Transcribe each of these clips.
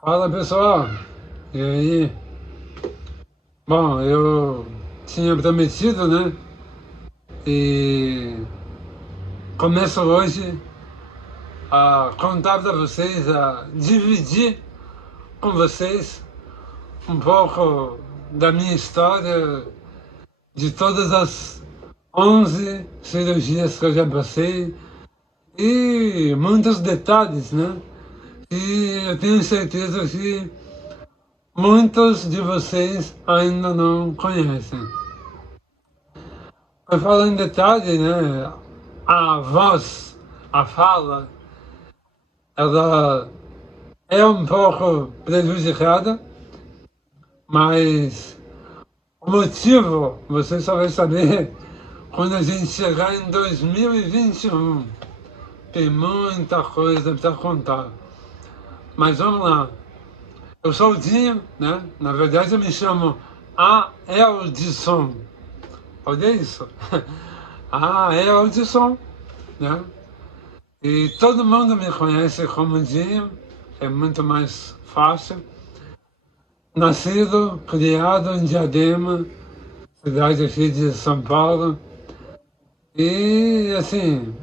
Fala pessoal, e aí? Bom, eu tinha prometido, né? E começo hoje a contar para vocês, a dividir com vocês um pouco da minha história, de todas as 11 cirurgias que eu já passei e muitos detalhes, né? E eu tenho certeza que muitos de vocês ainda não conhecem. Eu falo em detalhe, né? A voz, a fala, ela é um pouco prejudicada, mas o motivo você só vai saber quando a gente chegar em 2021. Tem muita coisa para contar. Mas vamos lá. Eu sou o Dinho, né? Na verdade eu me chamo Aeldson. Olha isso. Aeldson, né? E todo mundo me conhece como Dinho, é muito mais fácil. Nascido, criado em Diadema, cidade aqui de São Paulo. E assim,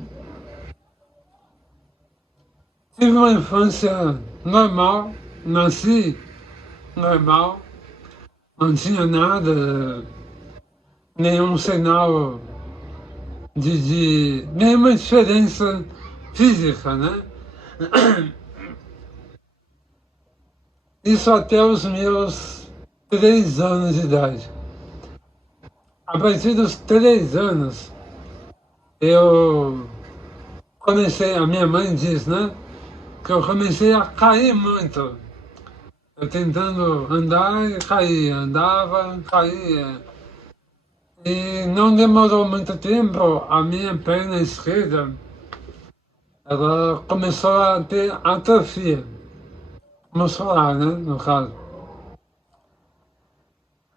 tive uma infância normal, nasci normal, não tinha nada, nenhum sinal de nenhuma diferença física, né? Isso até os meus 3 anos de idade. A partir dos 3 anos, eu comecei, a minha mãe diz, né, que eu comecei a cair muito. Eu tentando andar e caía, andava, caía. E não demorou muito tempo, a minha perna esquerda, ela começou a ter atrofia muscular, né, no caso.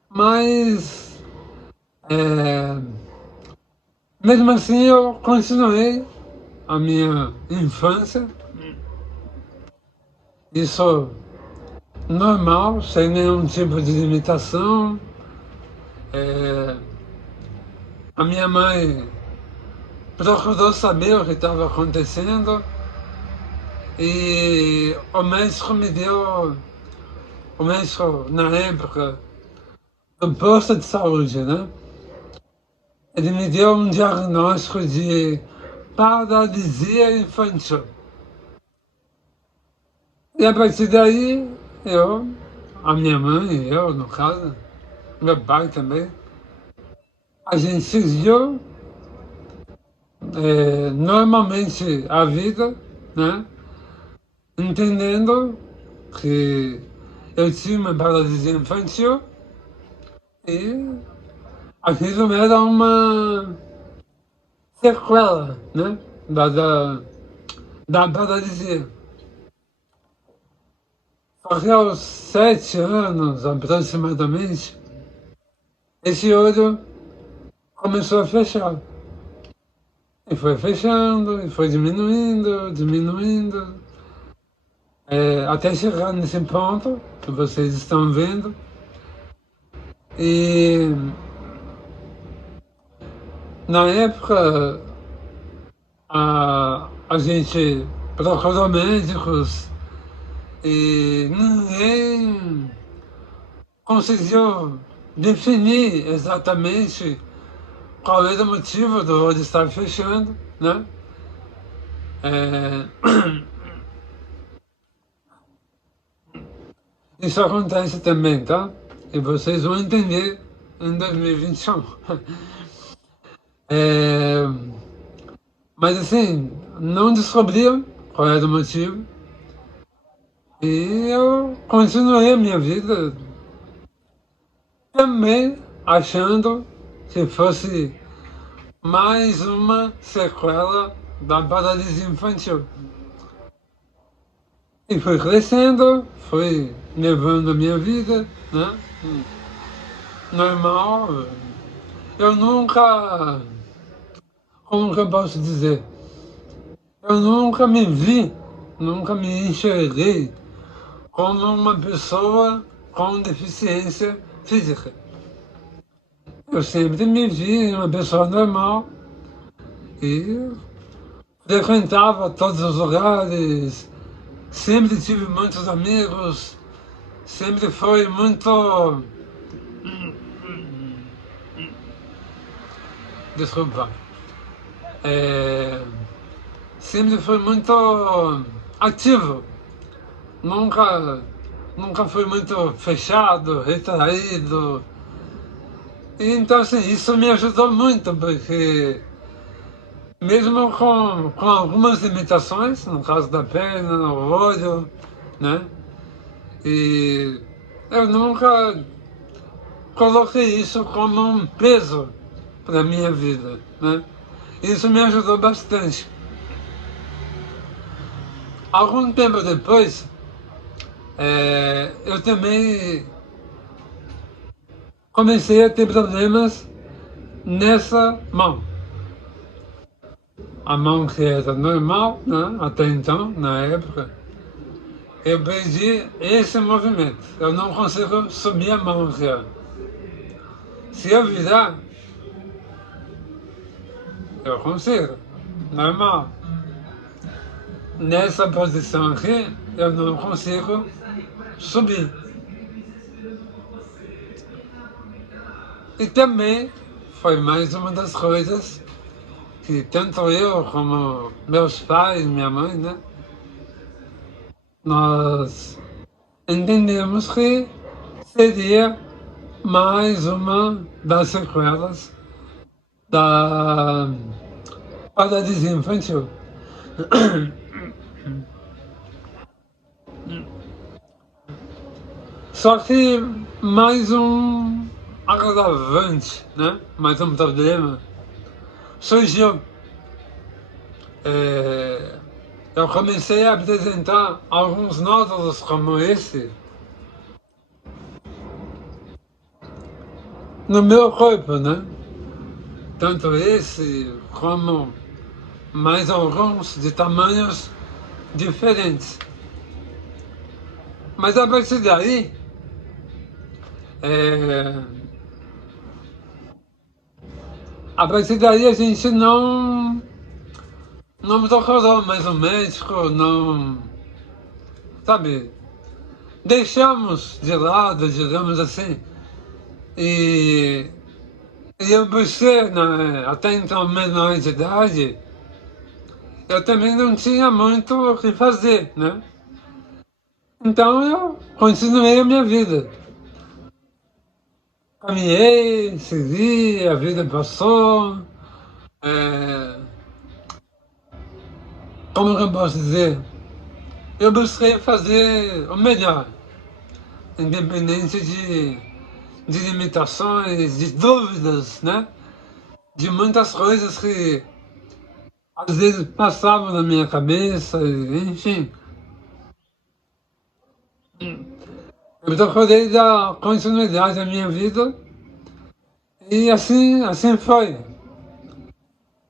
Mas, é, mesmo assim eu continuei a minha infância, isso normal, sem nenhum tipo de limitação. É, a minha mãe procurou saber o que estava acontecendo e o médico me deu, o médico na época do posto de saúde, né? Ele me deu um diagnóstico de paralisia infantil. E a partir daí, a minha mãe e eu, no caso, meu pai também, a gente seguiu normalmente a vida, né? Entendendo que eu tinha uma paralisia infantil e aquilo era uma sequela, né? Da paralisia. Só que aos 7 anos, aproximadamente, esse olho começou a fechar. E foi fechando, e foi diminuindo, diminuindo, até chegar nesse ponto que vocês estão vendo. E na época a gente procurou médicos e ninguém conseguiu definir exatamente qual era o motivo do olho estar fechando, né? Isso acontece também, tá? E vocês vão entender em 2021. Mas assim, não descobriam qual era o motivo. E eu continuei a minha vida também achando que fosse mais uma sequela da paralisia infantil. E fui crescendo, fui levando a minha vida, né? Normal. Eu nunca, como que eu posso dizer? Eu nunca me vi, nunca me enxerguei como uma pessoa com deficiência física. Eu sempre me vi uma pessoa normal e frequentava todos os lugares, sempre tive muitos amigos, sempre foi muito... Desculpa. Sempre foi muito ativo. Nunca fui muito fechado, retraído. E então, assim, isso me ajudou muito, porque mesmo com algumas limitações, no caso da perna, o olho, né? E eu nunca coloquei isso como um peso para a minha vida, né? Isso me ajudou bastante. Algum tempo depois, eu também comecei a ter problemas nessa mão. A mão que era normal, né, até então, na época, eu perdi esse movimento. Eu não consigo subir a mão aqui, ó. Se eu virar, eu consigo, normal. Nessa posição aqui, eu não consigo subir. E também foi mais uma das coisas que tanto eu como meus pais, minha mãe, né, nós entendemos que seria mais uma das sequelas da paralisia infantil. Só que mais um agravante, né? Mais um problema surgiu. Eu comecei a apresentar alguns nódulos como esse no meu corpo, né? Tanto esse como mais alguns de tamanhos diferentes. Mas a partir daí, a gente não procurou mais um médico, não, sabe, deixamos de lado, digamos assim, e eu por ser, né, até então menor de idade, eu também não tinha muito o que fazer, né? Então eu continuei a minha vida. Caminhei, segui, a vida passou. Como que eu posso dizer? Eu busquei fazer o melhor, independente de limitações, de dúvidas, né? De muitas coisas que às vezes passavam na minha cabeça, enfim. Eu procurei dar continuidade à minha vida e assim foi.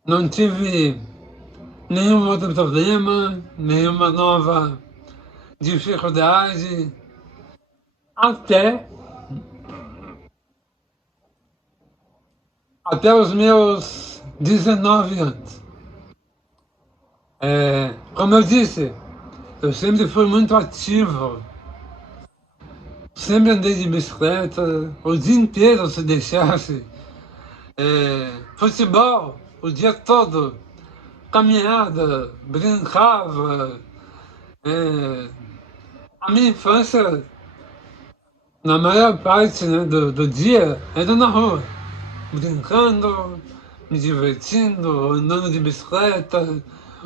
Não tive nenhum outro problema, nenhuma nova dificuldade, até os meus 19 anos. Como eu disse, eu sempre fui muito ativo, sempre andei de bicicleta, o dia inteiro se deixasse, futebol, o dia todo, caminhada, brincava. A minha infância, na maior parte, né, do dia, era na rua, brincando, me divertindo, andando de bicicleta,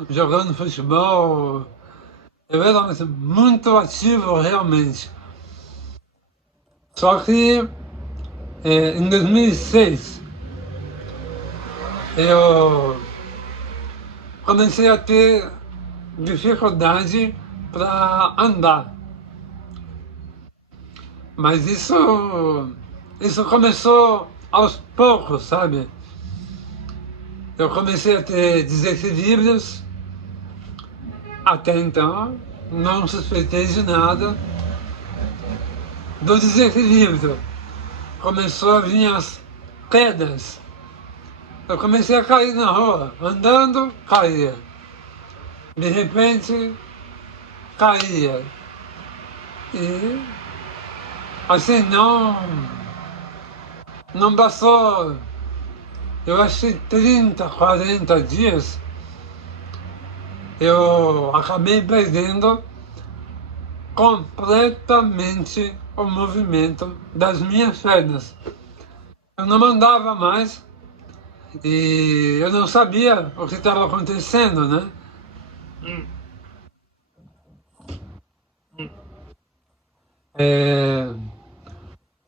jogando futebol. Eu era assim, muito ativo realmente. Só que em 2006 eu comecei a ter dificuldade para andar. Mas isso começou aos poucos, sabe? Eu comecei a ter desequilíbrios. Até então, não suspeitei de nada, do desequilíbrio. Começou a vir as quedas. Eu comecei a cair na rua, andando, caía. De repente, caía. E assim, não passou, eu acho que 30, 40 dias, eu acabei perdendo completamente o movimento das minhas pernas. Eu não andava mais e eu não sabia o que estava acontecendo, né?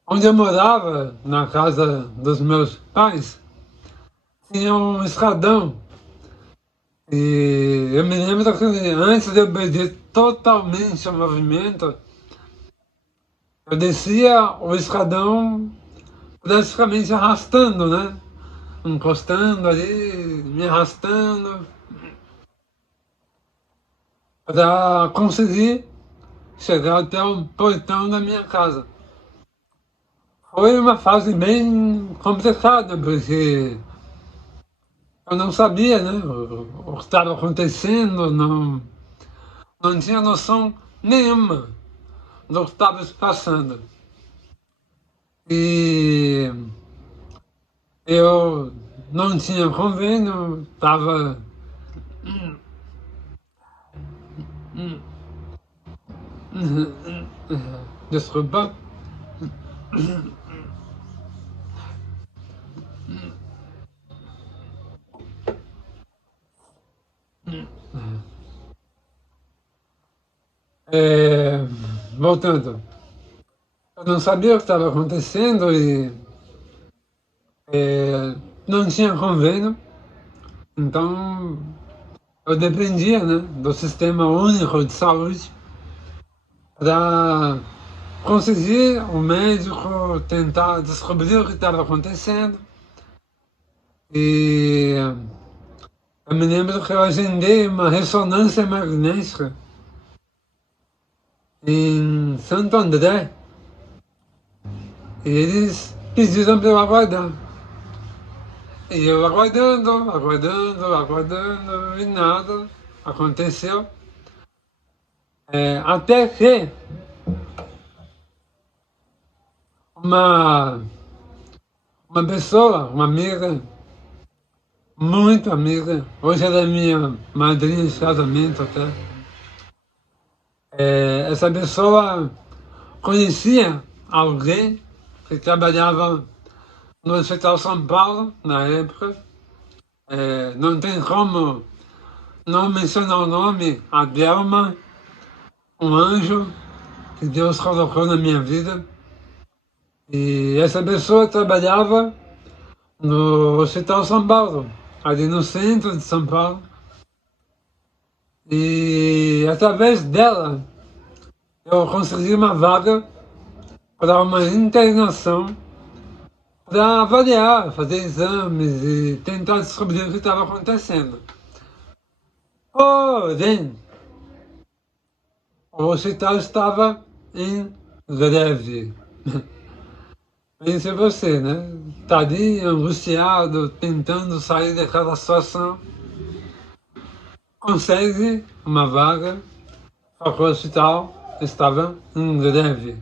Onde eu morava, na casa dos meus pais, tinha um escadão. E eu me lembro que antes de eu perder totalmente o movimento, eu descia o escadão praticamente arrastando, né? Encostando ali, me arrastando, para conseguir chegar até o portão da minha casa. Foi uma fase bem complicada, porque eu não sabia, né, o que estava acontecendo, não tinha noção nenhuma do que estava se passando. E eu não tinha convênio, estava desculpa, voltando, eu não sabia o que estava acontecendo e não tinha convênio, então eu dependia, né, do Sistema Único de Saúde para conseguir o médico tentar descobrir o que estava acontecendo. E eu me lembro que eu agendei uma ressonância magnética em Santo André e eles pediram para eu aguardar. E eu aguardando e nada aconteceu. Até que uma pessoa, uma amiga, muito amiga, hoje ela é minha madrinha de casamento até. Essa pessoa conhecia alguém que trabalhava no Hospital São Paulo, na época. Não tem como não mencionar o nome, a Delma, um anjo que Deus colocou na minha vida. E essa pessoa trabalhava no Hospital São Paulo, ali no centro de São Paulo. E através dela eu consegui uma vaga para uma internação para avaliar, fazer exames e tentar descobrir o que estava acontecendo. Porém, o hospital estava em greve. Pense você, né? Tá ali angustiado, tentando sair daquela situação, consegue uma vaga, só que o hospital estava em greve.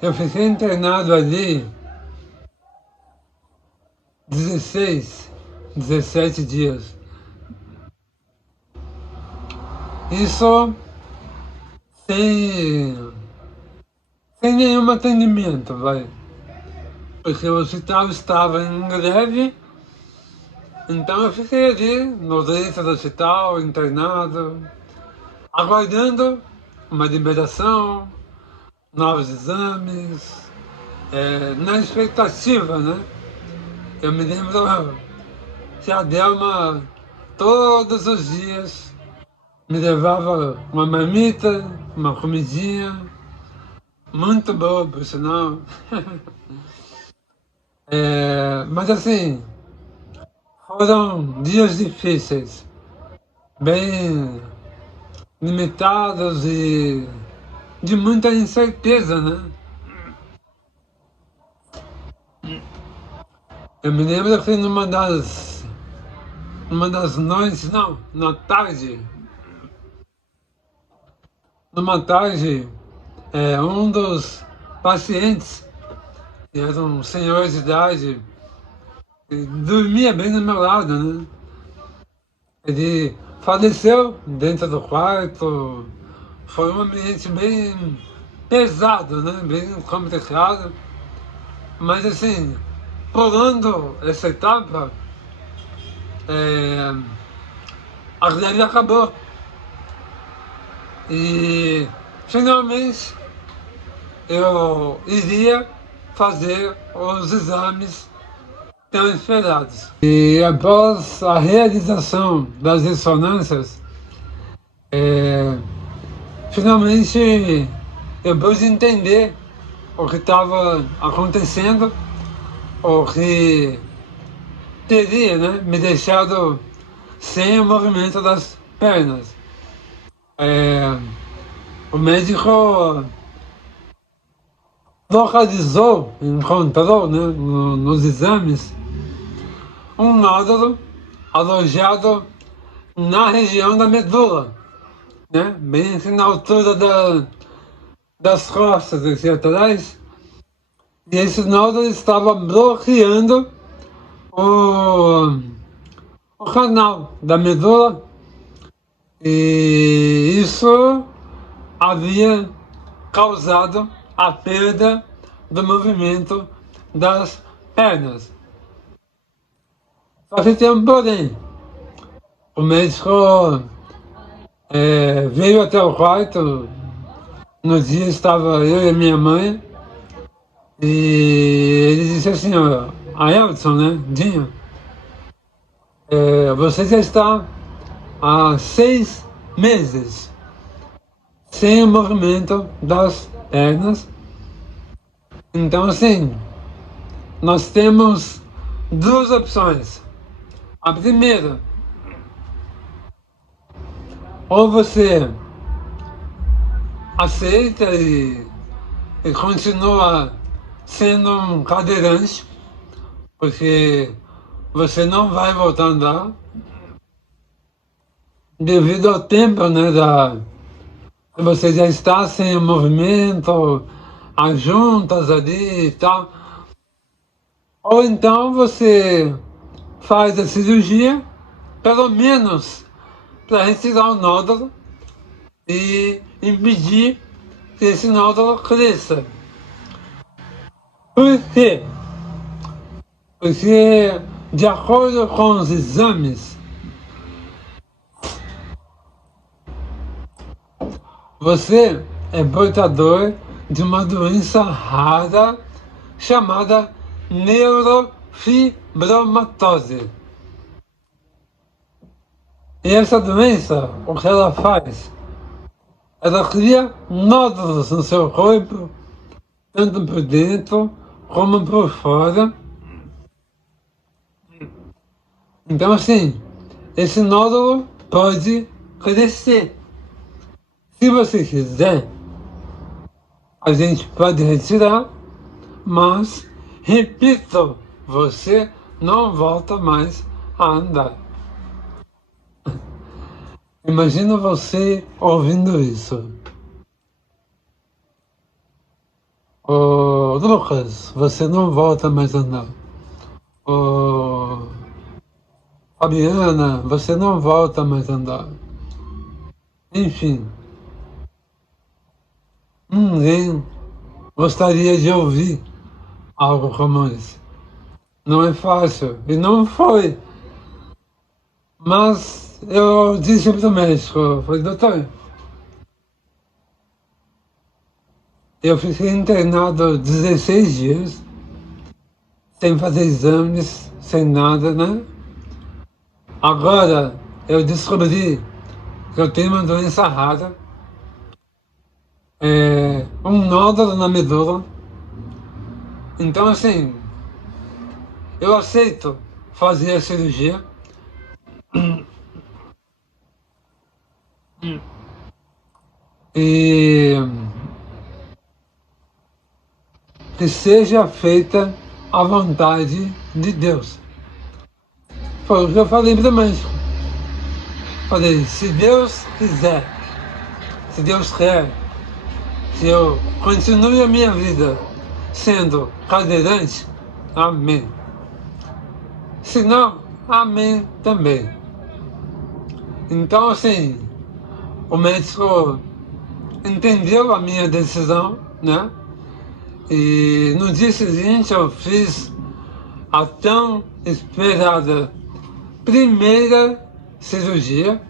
Eu fiquei internado ali 16, 17 dias. Isso sem nenhum atendimento, vai. Porque o hospital estava em greve, então eu fiquei ali no leito do hospital, internado, aguardando uma liberação, novos exames, na expectativa, né? Eu me lembro que a Delma todos os dias me levava uma marmita, uma comidinha, muito boa, por sinal. Mas assim, foram dias difíceis, bem limitados e de muita incerteza, né? Eu me lembro que numa das noites, não, na tarde, numa tarde, um dos pacientes, que era um senhor de idade, que dormia bem do meu lado, né? Ele faleceu dentro do quarto, foi um ambiente bem pesado, né? Bem complicado, mas assim, pulando essa etapa, é, a greve acabou. E finalmente eu iria fazer os exames tão esperados. E após a realização das ressonâncias, finalmente eu pude entender o que estava acontecendo, o que teria, né, me deixado sem o movimento das pernas. O médico localizou, encontrou, né, nos exames, um nódulo alojado na região da medula, né, bem assim na altura das costas aqui atrás. E esse nódulo estava bloqueando o canal da medula, e isso havia causado a perda do movimento das pernas. Só que tem um porém. O médico veio até o quarto, no dia estava eu e minha mãe, e ele disse assim, ó, a Elton, né, Dinho, você já está há 6 meses sem o movimento das pernas. Então, assim, nós temos duas opções. A primeira, ou você aceita e continua sendo um cadeirante, porque você não vai voltar a andar, devido ao tempo, né, você já está sem o movimento, as juntas ali e tal. Ou então você faz a cirurgia, pelo menos para retirar o nódulo e impedir que esse nódulo cresça. Por quê? Porque, de acordo com os exames, você é portador de uma doença rara chamada neurofibromatose. E essa doença, o que ela faz? Ela cria nódulos no seu corpo, tanto por dentro como por fora. Então, assim, esse nódulo pode crescer. Se você quiser, a gente pode retirar, mas, repito, você não volta mais a andar. Imagina você ouvindo isso. Ô, Lucas, você não volta mais a andar. Ô, Fabiana, você não volta mais a andar. Enfim, ninguém gostaria de ouvir algo como esse. Não é fácil, e não foi. Mas eu disse para o médico, eu falei, doutor, eu fiquei internado 16 dias, sem fazer exames, sem nada, né? Agora eu descobri que eu tenho uma doença rara, um nódulo na medula. Então, assim, eu aceito fazer a cirurgia, e que seja feita a vontade de Deus. Foi o que eu falei para o médico. Falei, se Deus quiser, se Deus quer, se eu continue a minha vida sendo cadeirante, amém. Se não, amém também. Então, assim, o médico entendeu a minha decisão, né? E no dia seguinte eu fiz a tão esperada primeira cirurgia.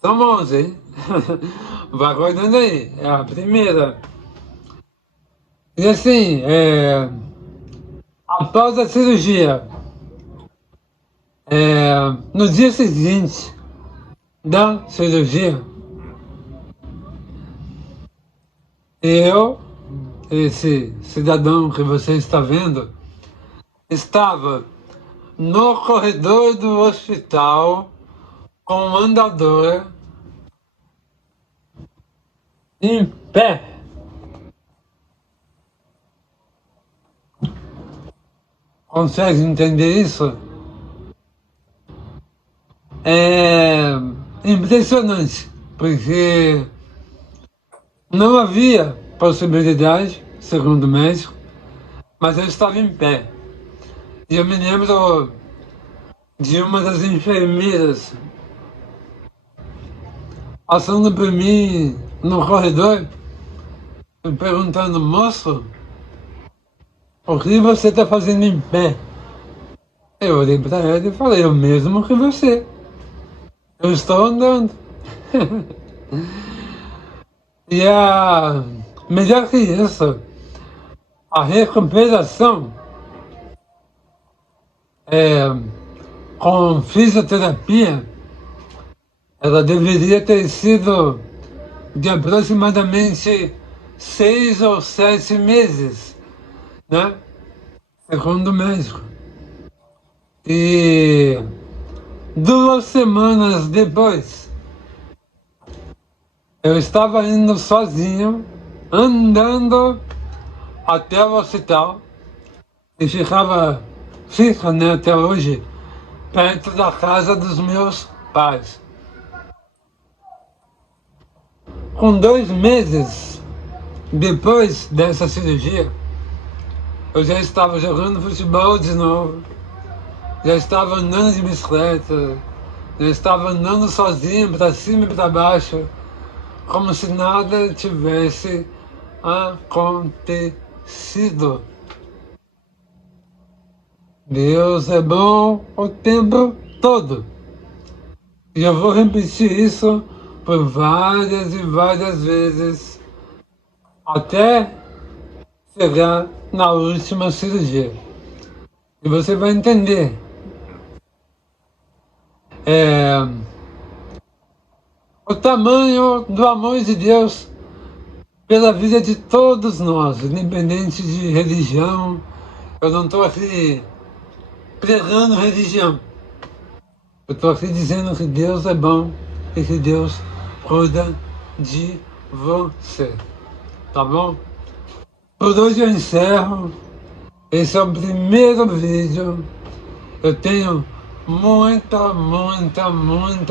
São 11, hein? Vai guardando aí, é a primeira. E assim, após a cirurgia, no dia seguinte da cirurgia, eu, esse cidadão que você está vendo, estava no corredor do hospital com um andador em pé. Consegue entender isso? É impressionante, porque não havia possibilidade, segundo o médico, mas eu estava em pé. E eu me lembro de uma das enfermeiras passando por mim no corredor, me perguntando, moço, o que você está fazendo em pé? Eu olhei para ela e falei, o mesmo que você. Eu estou andando. E a melhor que isso, a recuperação com fisioterapia, ela deveria ter sido de aproximadamente 6 ou 7 meses, né? Segundo o médico. E 2 semanas depois, eu estava indo sozinho, andando até o hospital, e fica, né, até hoje, perto da casa dos meus pais. Com 2 meses depois dessa cirurgia, eu já estava jogando futebol de novo, já estava andando de bicicleta, já estava andando sozinho para cima e para baixo, como se nada tivesse acontecido. Deus é bom o tempo todo. E eu vou repetir isso por várias e várias vezes até chegar na última cirurgia. E você vai entender. O tamanho do amor de Deus pela vida de todos nós, independente de religião. Eu não estou aqui pregando religião. Eu estou aqui dizendo que Deus é bom e que Deus cuida de você. Tá bom? Por hoje eu encerro. Esse é o primeiro vídeo. Eu tenho muita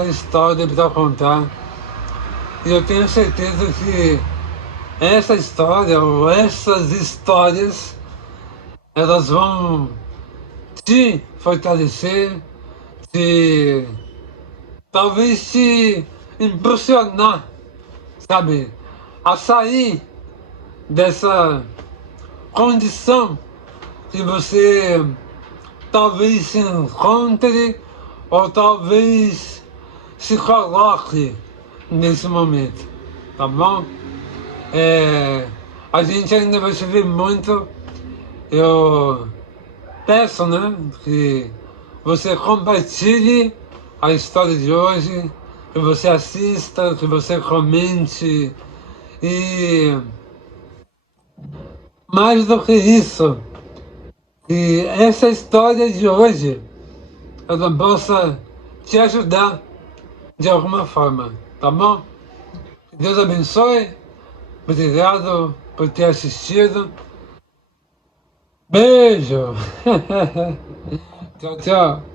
história para contar. E eu tenho certeza que essa história ou essas histórias, elas vão te fortalecer, talvez te impulsionar, sabe, a sair dessa condição que você talvez se encontre ou talvez se coloque nesse momento, tá bom? A gente ainda vai se ver muito. Eu peço, né, que você compartilhe a história de hoje, que você assista, que você comente e mais do que isso, que essa história de hoje ela possa te ajudar de alguma forma, tá bom? Deus abençoe. Obrigado por ter assistido. Beijo. Tchau, tchau.